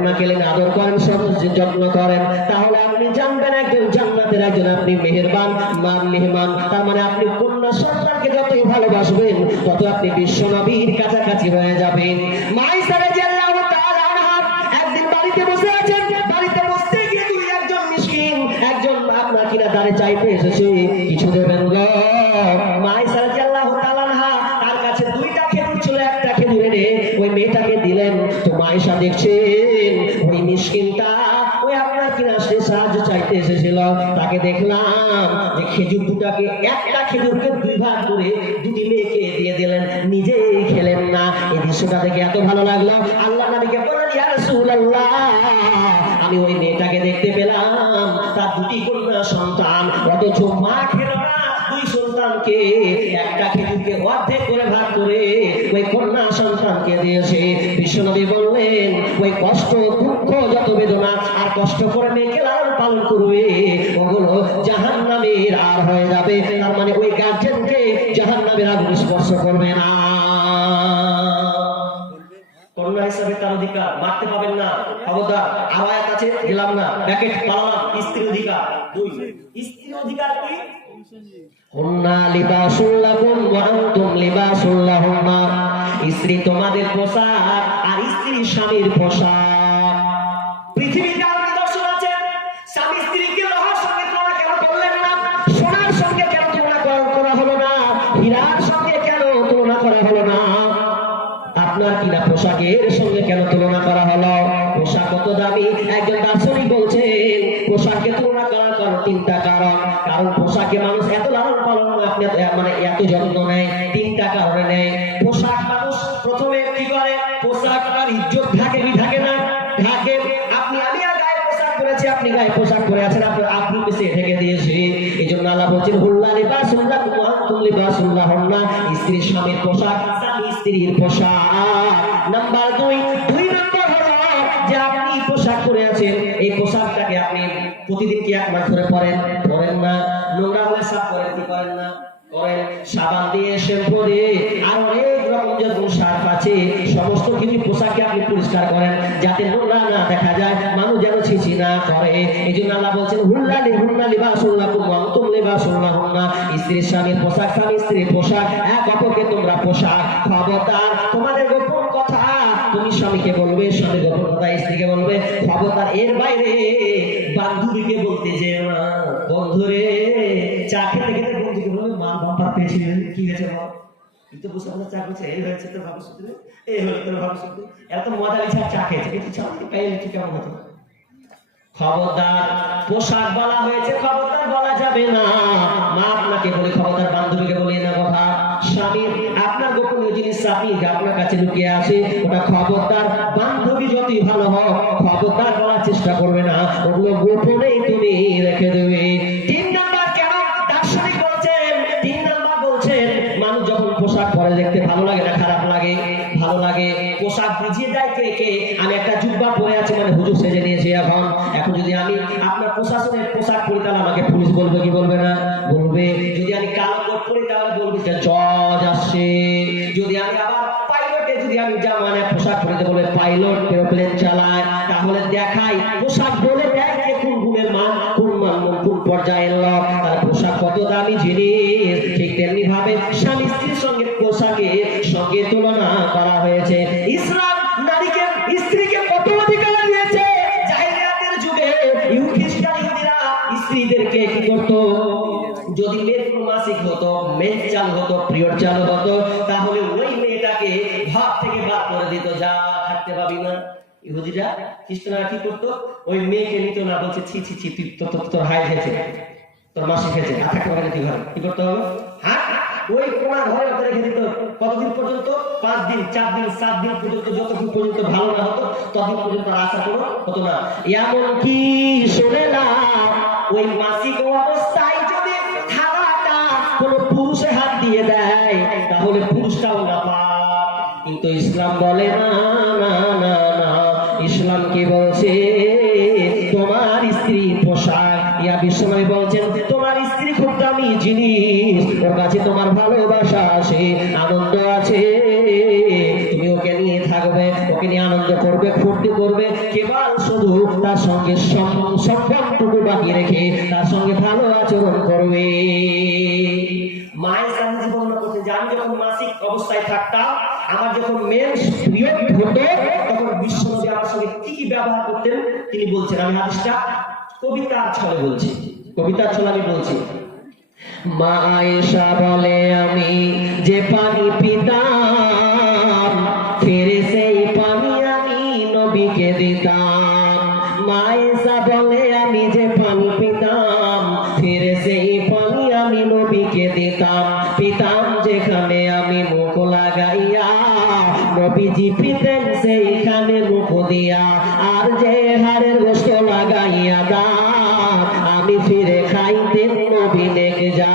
কন্যা খেলেন আদর করেন, সব যত্ন করেন, তাহলে আপনি জানবেন একজন জান্নাতের একজন আপনি মেহেরবান মেহমান। তার মানে আপনি কন্যা সন্তানকে যতই ভালোবাসবেন তত আপনি বিশ্ব নবীর কাছাকাছি হয়ে যাবেন। মাইসা রাদিয়াল্লাহু তাআলা আনহা একদিন বাড়িতে বসে আছেন, বাড়িতে বসতে গিয়ে দুই একজন মিসকিন একজন আপনার কিনা দাঁড়ে চাইতে এসেছে, কিছু দেবেন গো। মাইসা রাদিয়াল্লাহু তাআলা আনহা তার কাছে দুইটা খেজুর ছিল, একটা খেজুর এনে ওই মেয়েটাকে দিলেন। তো মাইসা দেখছেন ওই মিসকিনটা ওই আপনার কিনা সে সাহায্য চাইতে এসেছিল, তাকে দেখলাম যে খেজুর দুটাকে একটা খেজুরকে দুই ভাগ করে দুটি মেয়েকে দিয়ে দিলেন, নিজেই খেলেন না। এই দৃশ্যটা দেখে এত ভালো লাগলো, আল্লাহ নবীকে বললেন ইয়া রাসূলুল্লাহ, আমি ওই মেয়েটাকে দেখতে পেলাম তার দুটি কন্যা সন্তান, অথচ মা খেলো না দুই সন্তানকে, একটা খেজুরকে অর্ধেক করে ভাগ করে ওই কন্যা সন্তানকে দিয়েছে। বিশ্বনবী বললেন ওই কষ্ট দুঃখ যত বেদনা আর কষ্ট করে মেয়েকে লালন পালন করবে ওগুলো জাহান্নামের আর হয়ে যাবে। তার মানে ওই গার্জেনকে জাহান্নামের আগুন স্পর্শ করবে না। কন্যা হিসাবে তার অধিকার, মারতে পাবেন না, খবরদার। আওয়াজ আছে গেলাম না, প্যাকেট পালালাম। স্ত্রীর অধিকার দুই, স্ত্রীর অধিকার কি? হুন্না লিবাসুল লাকুম ওয়া আনতুম লিবাসুল লাহুন্না, স্ত্রী তোমাদের পোশাক আর স্ত্রী স্বামীর পোশাক। পৃথিবীতে আর নিদর্শন আছে, স্বামী স্ত্রীকে লোহার সঙ্গে তুলনা কেন করলেন না? সোনার সঙ্গে কেন তুলনা করা হলো না? হীরার সঙ্গে কেন তুলনা করা হলো না? আপনার কিনা পোশাকের সঙ্গে কেন তুলনা করা হলো? পোশাক কত দামি। একজন দার্শনিক বলছেন পোশাককে তুলনা করার কারণ তিনটা কারণ। কারণ পোশাকে মানুষ এত লালন পালন আপনি মানে এত যত্ন নেয়, তিনটা কারণে নেয়। পোশাক মানুষ প্রথমে কি করে? পোশাক আর ইজ্জত ঢাকে কি ঢাকে না? ঢাকে। আমি আর গায়ে পোশাক পরেছি, আপনি গায়ে পোশাক পরে আছেন, আপনি পিছে ঢেকে দিয়েছে। এই জন্য আল্লাহ বলছেন হুল্লা লিবাসুল লাকুম ওয়া আনতুম লিবাসুল লাহুন্না, স্ত্রী স্বামীর পোশাক, স্বামী স্ত্রীর পোশাক। নাম্বার দুই নম্বর হলো যে আপনি পোশাক পরে আছেন, এই পোশাকটাকে আপনি প্রতিদিন কি এক মাস ধরে পরেন না? নোংরা হলে সাফ করেন কি করেন না? করেন। সাবান দিয়ে, শ্যাম্পু দিয়ে আর অনেক রকম যত সার্ফ আছে সমস্ত কিছু পোশাককে আপনি পরিষ্কার করেন যাতে নোংরা না দেখা যায়, মানুষ যেন ছিছি না করে। এই জন্য আল্লাহ বলছেন হুল্লা লিবাসুল লাকুম ওয়া আনতুম লিবাসুল লাহুন্না, স্ত্রীর স্বামীর পোশাক, স্বামী স্ত্রীর পোশাক, এক অপরকে তোমরা পোশাক। খবরদার তোমাদের গোপন কথা তুমি স্বামীকে বলবে, স্বামী গোপন কথা স্ত্রীকে বলবে। খবরদার এর বাইরে বান্ধবীকে বলতে যে না, বন্ধুরে চা খেতে খেতে বন্ধুকে বলবে মা বাবা পেয়েছিলেন কি হয়েছে বল, তো বসে আমরা চা করছে, এই হয়েছে তোর ভাবি সত্যি, এই হলো তোর ভাবি সত্যি, এত মজা লিখা চা খেয়েছে কিন্তু চা পাইলে ঠিক কেমন হতো। খবরদার পোশাক বলা হয়েছে, খবরদার বলা যাবে না। মা আপনাকে বলে খবরদার বান্ধবীকে বলিয়ে না কথা। স্বামীর আপনার গোপনীয় জিনিস আপনি আপনার কাছে লুকিয়ে আসে, ওটা খবরদার বান্ধবী যতই ভালো হোক খবরদার বলার চেষ্টা করবে না, ওগুলো গোপনেই তুমি রেখে দেবে। তিন নাম্বার কেন দার্শনিক বলছেন, তিন নাম্বার বলছেন মানুষ যখন পোশাক পরে দেখতে ভালো লাগে না খারাপ লাগে? ভালো লাগে। পোশাক বুঝিয়ে দেয় কে? আমি একটা জুব্বা পরে আছি মানে হুজুর সেজে নিয়েছি। এখন যদি আমি আপনার প্রশাসনের পোশাক পরি তাহলে আমাকে পুলিশ বলবে কি বলবে না? বলবে। যদি আমি কালো কোট পরি তাহলে বলবে যে জজ আসছে। যদি আমি আবার পাইলটে যদি আমি জামানে পোশাক পরিতে বলে পাইলট এরোপ্লেন চালায়, তাহলে দেখাই পোশাক বলে দেয় যে কোন গুণের মান, কোন পর্যায়ের লোক। তার পোশাক কত দামি জিনিস। ঠিক তেমনি ভাবে স্বামী স্ত্রীর সঙ্গে পোশাকের সঙ্গে তুলনা করা হয়েছে। ইসলাম নারীকে স্ত্রীকে কত অধিকার দিয়েছে। জাহেলিয়াতের যুগে খ্রিস্টান ইহুদিরা স্ত্রীদেরকে কি করতো? যদি মাসিক হতো, মেদ চালু হতো, পিরিয়ড চালু হতো, তাহলে ওই মেয়েটাকে ঘর থেকে বার করে দিত, যা থাকতে পাবি না। ইহুদিরা খ্রিস্টানরা কি করতো? ওই মেয়েকে নিত না, বলছে ছি ছি ছি তুই তোর হাই হয়েছে, তোর মাসিক হয়েছে, আর থাকতে পারে তুই ঘরে। কি করতে হবে? হ্যাঁ, ওই কোনা ঘরে রেখে দিত। কতদিন পর্যন্ত? 5 দিন, 4 দিন, 7 দিন পর্যন্ত, যতদিন পর্যন্ত ভালো না হতো ততদিন পর্যন্ত আশা করো হতো না। এমন কি শোনে না ওই মাসিক অবস্থায় যদি থালাটা কোনো পুরুষে হাত দিয়ে দেয় তাহলে পুরুষটাও না পাপ। কিন্তু ইসলাম বলে না না না না, ইসলাম কি বলছে? তোমার স্ত্রী পোশাক, ইয়া বিশ্বনবী বলছেন তোমার স্ত্রী খুব দামি জিনিস, ওর কাছে তোমার ভালোবাসা আছে, আনন্দ আছে, তুমি ওকে নিয়ে থাকবে, ওকে নিয়ে আনন্দ করবে, ফুর্তি করবে। কেবল শুধু তার সঙ্গে সম্পর্কটুকু বাকি রেখে তার সঙ্গে ভালো আচরণ করবে। মায়ের সামনে বর্ণনা করছে যে আমি যখন মাসিক অবস্থায় থাকতাম, আমার যখন মেন্স পিরিয়ড হতো, তখন বিশ্বনবী আমার সঙ্গে কি কি ব্যবহার করতেন তিনি বলছেন। আমি হাদিসটা কবিতার ছলে বলছি, কবিতার ছলে আমি বলছি। মা আয়েশা বলে আমি যে পানি পিতাম, ফিরে সেই পানি আমি নবীকে দিতাম। মা আয়েশা বলে আমি যে পানি পিতাম, ফিরে সেই পানি আমি নবীকে দিতাম। পিতাম যেখানে আমি মুখ লাগাইয়া, নবীজি পিতেন সেইখানে মুখ দিয়া। আর যে হাড়ের গোশত লাগাইয়া দাম, আমি ফিরে খাইতেন নবী লেগে যা।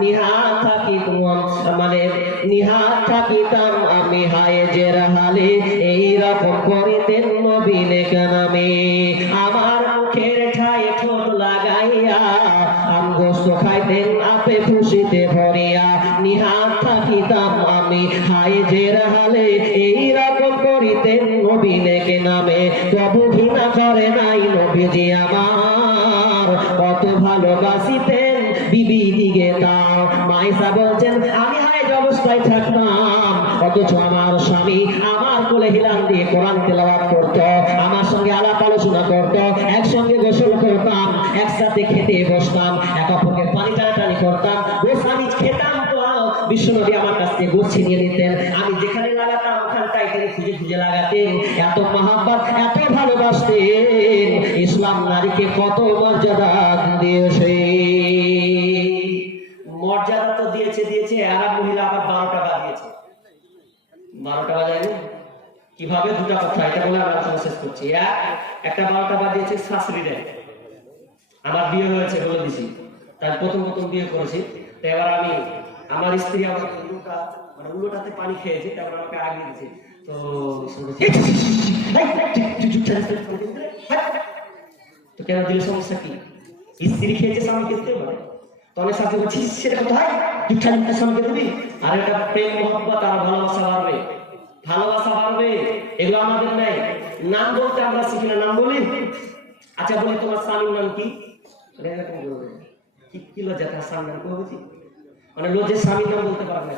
নিহাত থাকিতাম মানে নিহাত থাকিতাম আমি হায়েজের হালে, এইরকম করিতেন নবী লেগে নামে। আমার মুখের ঠায়ে ঠোঁট লাগাইয়া আমি গোশত খাইতেন আপে খুশিতে ভরিয়া। নিহাত থাকিতাম আমি হায়েজের হালে, এইরকম করিতেন নবী লেগে নামে। তবু ঘৃণা করে নাই নবীজি আমার, কত ভালোবাসিতেন বিবি দিগে তাও। মায়েশা বলছেন আমি হায়েজ অবস্থায় থাকতাম, অথচ আমার স্বামী আমার কোলে হিলান দিয়ে কোরআন তেলাওয়াত করতো, আমার সঙ্গে আলাপ আলোচনা করতো, একসঙ্গে গোসল করতাম, একসাথে খেতে বসতাম, এক অপরকে পানি টানাটানি করতাম, গোসানি খেতাম। তো বিশ্বনবী আমার কাছ থেকে গোছ ছিনিয়ে নিতেন, আমি যেখানে লাগাতাম ওখানটাই তিনি খুঁজে খুঁজে লাগাতেন। এত মহাব্বত, এত ভালোবাসতেন। ইসলাম নারীকে কত মর্যাদা দিয়েছে। মর্যাদা তো দিয়েছে দিয়েছে, আরব মহিলা আবার 12টা বাজিয়েছে। 12টা বাজায়নি কিভাবে? দুটা কথা, এটা বলে আমরা আলোচনা শেষ করছি। একটা 12টা বাজিয়েছে শাশুড়িরে। আমার বিয়ে হয়েছে বলে দিছি, তাই প্রথম বিয়ে করেছি। তো এবার আমি আমার স্ত্রী আমাকে উল্টোটাতে পানি খেয়েছে, তারপর আমাকে আগে দিয়েছে। তো কেন দিলে সমস্যা কি? স্ত্রী খেয়েছে স্বামীকে দিতে পারে, তখন সাথে বলছি সেটা কোথায় দুঃখা স্বামীকে দিবি। আর এটা প্রেম মহব্বত আর ভালোবাসা বাড়বে, ভালোবাসা বাড়বে। এগুলো আমাদের নেই। নাম বলতে আমরা শিখি না, নাম বলি। আচ্ছা বলি তোমার স্বামীর নাম কি? কি লজ্জা, তার স্বামীর নাম বলছি মানে লজ্জে স্বামীর নাম বলতে পারবে না।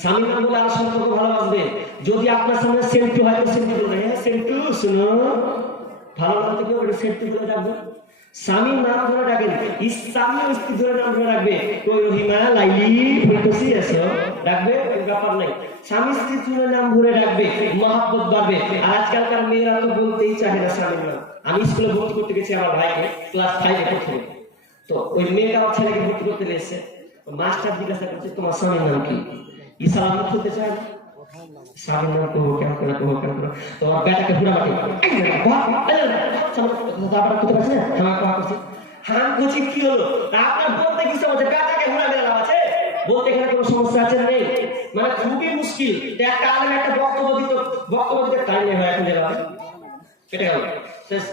স্বামীর নাম বলে আর সম্পর্ক ভালোবাসবে। যদি আপনার সামনে সেন্টু হয় তো সেন্টু বলবে, হ্যাঁ সেন্টু শুনো, ভালো নাম থেকে ওটা সেন্টু করে ডাকবে। স্বামীর নাম ধরে ডাকেন, স্বামী স্ত্রী ধরে নাম ধরে রাখবে। কই রহিমা, লাইলি, ফুলকসি এসো ডাকবে, ব্যাপার নাই। স্বামী স্ত্রী ধরে নাম ধরে ডাকবে, মহব্বত বাড়বে। আর আজকালকার মেয়েরা তো বলতেই চাহে না স্বামীর নাম। আমি স্কুলে ভর্তি করতে গেছি আমার ভাইকে, ক্লাস 5-এ পড়তে। তো ওই মেয়েটা আমার ছেলেকে ভর্তি করতে গেছে, মাস্টার জিজ্ঞাসা করছে তোমার স্বামীর নাম কি? ইসলাম খুলতে চায় না, স্বামীর নাম তো কেন করে তোমার বেটাকে পুরা মাটি কি হলো? আপনার বলতে কিছু আছে, বেটাকে ঘোরা মেলা আছে বলতে এখানে কোনো সমস্যা আছে নেই, মানে খুবই মুশকিল। একটা আলেম একটা বক্তব্য দিতে টাইম নেই হয় এখন কেটে গেল শেষ।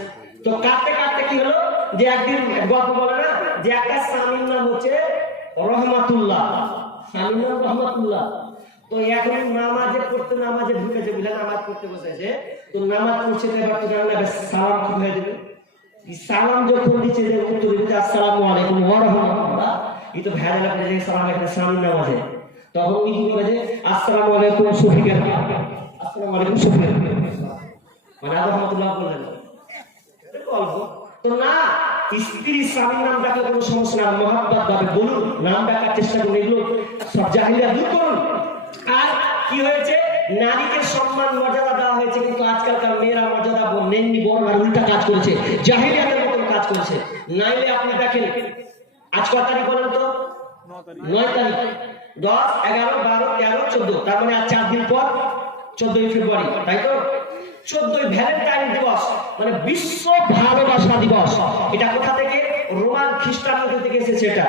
তো কাটতে কাটতে কি হলো যে একদিন গল্প বলে না যে একটা স্বামীর নাম হচ্ছে রহমাতুল্লাহ, স্বামীর নাম রহমাতুল্লাহ। তো এখন নামাজে ঢুকেছে, বুঝলেন, নামাজ পড়তে বসেছে। তো নামাজ পড়ছে, এবার তো জানা যাবে সালাম কি হয়ে যাবে। সালাম যখন দিচ্ছে যে উত্তর দিতে আসসালামু আলাইকুম ওয়া রাহমাতুল্লাহ, এই তো ভেড়া লাগবে যে সালাম এখানে স্বামীর নামাজে। তখন ওই কি বলে আসসালামু আলাইকুম সুফিয়ান, আসসালামু আলাইকুম সুফিয়ান, মানে রহমাতুল্লাহ বললেন গল্প। তো না, স্ত্রী স্বামীর নাম ডাকলে কোনো সমস্যা না, মহাব্বত ভাবে বলুন, নাম ডাকার চেষ্টা করুন, এগুলো সব জাহিলিয়া দূর করুন। আর কি হয়েছে, নারীকে সম্মান মর্যাদা দেওয়া হয়েছে, কিন্তু আজকালকার মেয়েরা মর্যাদা নেননি, বড় আর উল্টা কাজ করেছে, জাহিলিয়াতের মতন কাজ করেছে। নাইলে আপনি দেখেন আজ কত তারিখ বলেন তো? 9 তারিখ, 10, 11, 12, 13, 14, তার মানে আর 4 দিন পর 14 ফেব্রুয়ারি, তাই তো? 14 ভ্যালেন্টাইন দিবস, মানে বিশ্ব ভালোবাসা দিবস। এটা কোথা থেকে? রোমান খ্রিস্টানদের থেকে এসেছে। এটা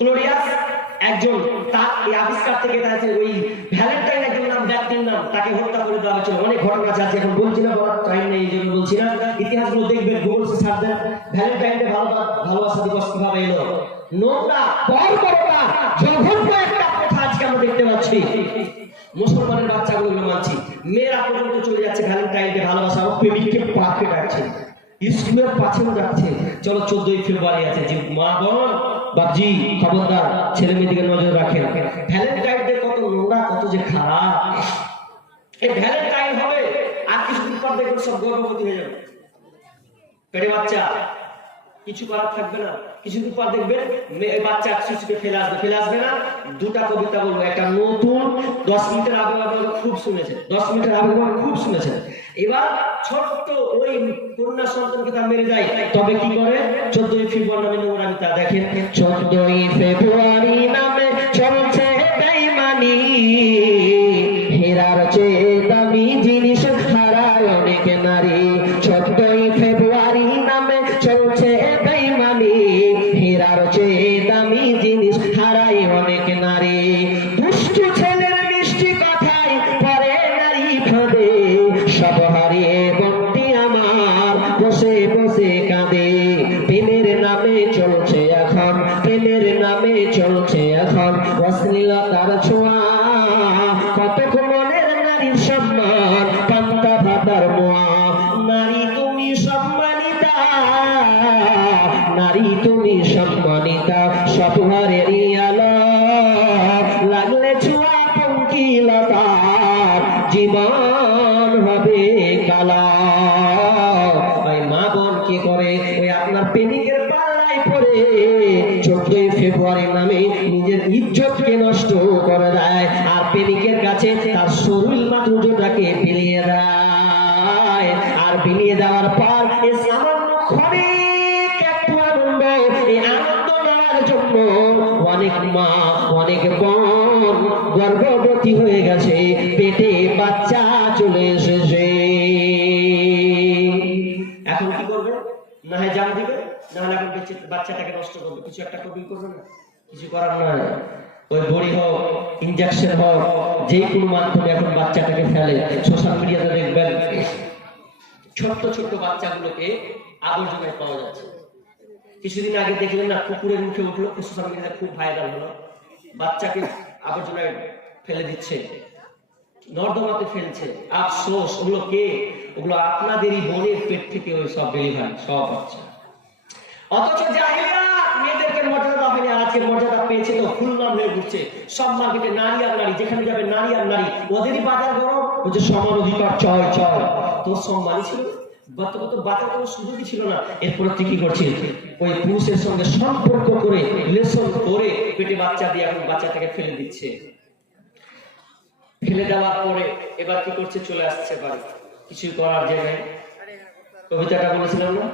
ক্লোরিয়াস একজন, তার এই আবিষ্কার থেকে তাদের ওই ভ্যালেন্টাইন একজন নাম, ব্যক্তির নাম, তাকে হত্যা করে দেওয়া হয়েছিল। অনেক ঘটনা আছে, এখন বলছি না, বলার টাইম নেই, এই জন্য বলছি না। ইতিহাসগুলো দেখবেন, গুগলসে সার্চ দেন, ভ্যালেন্টাইন ভালোবাসা দিবস কিভাবে এলো। নোংরা বর্বরতা জঘন্য একটা কথা আজকে আমরা দেখতে পাচ্ছি। মুসলমানের বাচ্চাগুলো মানছি, মেয়েরা পর্যন্ত চলে যাচ্ছে ভ্যালেন্টাইন ডে ভালোবাসা প্রেমিককে পাকে ডাকছে, স্কুলের পাশেও ডাকছে। চলো 14ই ফেব্রুয়ারি আছে, যে মা বোন বাবজি খবরদার ছেলে মেয়েদিকে নজর রাখেন। ভ্যালেন্টাইন ডে কত নোংরা, কত যে খারাপ। এই ভ্যালেন্টাইন হবে আর কিছুদিন পর দেখবেন সব গর্ভবতী হয়ে যাবে, পেটে বাচ্চা, কিছু করার থাকবে না। কিছুদিন পর দেখবেন বাচ্চা শিশুকে ফেলে আসবে না। দুটা কবিতা বলবো, একটা নতুন 10 মিনিটের আগে খুব শুনেছেন, 10 মিনিটের আগে খুব শুনেছেন। এবার ছোট্ট ওই কন্যা সন্তানকে তার মেরে যায়, তবে কি করে 14ই ফেব্রুয়ারি নামে নোংরামিতা দেখেন। 14ই ফেব্রুয়ারি নামে চলছে বেঈমানি, হীরার চেয়ে দামি জিনিস হারায় অনেক নারী। 14ই ফেব্রুয়ারি নামে চলছে বেঈমানি, হীরার চেয়ে দামি জিনিস হারায় অনেক নারী। দুষ্ট ছেলের মিষ্টি কথায় পরে নারী ফাঁদে, সব হারিয়ে বন্দি আমার বসে বসে কাঁদে। প্রেমের নামে চলছে এখন, প্রেমের নামে চলছে এখন অশ্লীলতার ছোঁয়া। কতক মনের নারীর সম্মান পান্তা ভাতার মোয়া। নারী তুমি সম্মানিতা, নারী তুমি সম্মানিতা, সব ঘরেরই আলো। লাগলে ছোঁয়া পঙ্কিলতা, জীবন হবে কালা। ওই মা বোন কি করে, ওই আপনার প্রেমিকের পাল্লায় পড়ে 14ই ফেব্রুয়ারি নামে নিজের ইজ্জতকে নষ্ট করে দেয়, আর প্রেমিকের কাছে তার শরীর মাত্রটাকে বিলিয়ে দেয়। আর বিলিয়ে দেওয়ার পর এই সামান্য ক্ষণিক একটু আনন্দ, এই আনন্দ নেওয়ার জন্য অনেক মা অনেক বোন গর্ভবতী হয়ে গেছে, পেটে বাচ্চা চলে এসেছে। এখন কি করবে? না হয় জান দিবে, না হলে এখন বাচ্চাটাকে নষ্ট করবে, কিছু একটা করবে না, কিছু করার নয়। ওই বড়ি হোক, ইনজেকশন হোক, যে কোনো মাধ্যমে এখন বাচ্চাটাকে ফেলে। সোশ্যাল মিডিয়াতে দেখবেন ছোট্ট ছোট্ট বাচ্চাগুলোকে আবর্জনায় পাওয়া যাচ্ছে। কিছুদিন আগে দেখলেন না, কুকুরের মুখে উঠলো, সোশ্যাল মিডিয়াতে খুব ভাইরাল হলো, বাচ্চাকে আবর্জনায় ফেলে দিচ্ছে, নর্দমাতে ফেলছে। আফসোস, ওগুলো কে? ওগুলো আপনাদেরই বোনের পেট থেকে ওই সব ডেলিভারি সব বাচ্চা। অথচ জাহিলিয়াত মেয়েদেরকে মর্যাদা হয়নি, আজকে মর্যাদা পেয়েছে তো ফুল নাম হয়ে ঘুরছে। সব মার্কেটে নারী আর নারী, যেখানে যাবে নারী আর নারী, ওদেরই বাজার গরম হচ্ছে। সমান অধিকার চয় চয়, তোর সম্মানই ছিল গত বাচ্চা, কোনো সুযোগই ছিল না। এরপরে তুই কি করছিস? ওই পুরুষের সঙ্গে সম্পর্ক করে রিলেশন করে পেটে বাচ্চা দিয়ে এখন বাচ্চাটাকে ফেলে দিচ্ছে। ফেলে দেওয়ার পরে এবার কি করছে? চলে আসছে বাড়ি, কিছুই করার যে নাই। কবিতাটা বলেছিলাম না,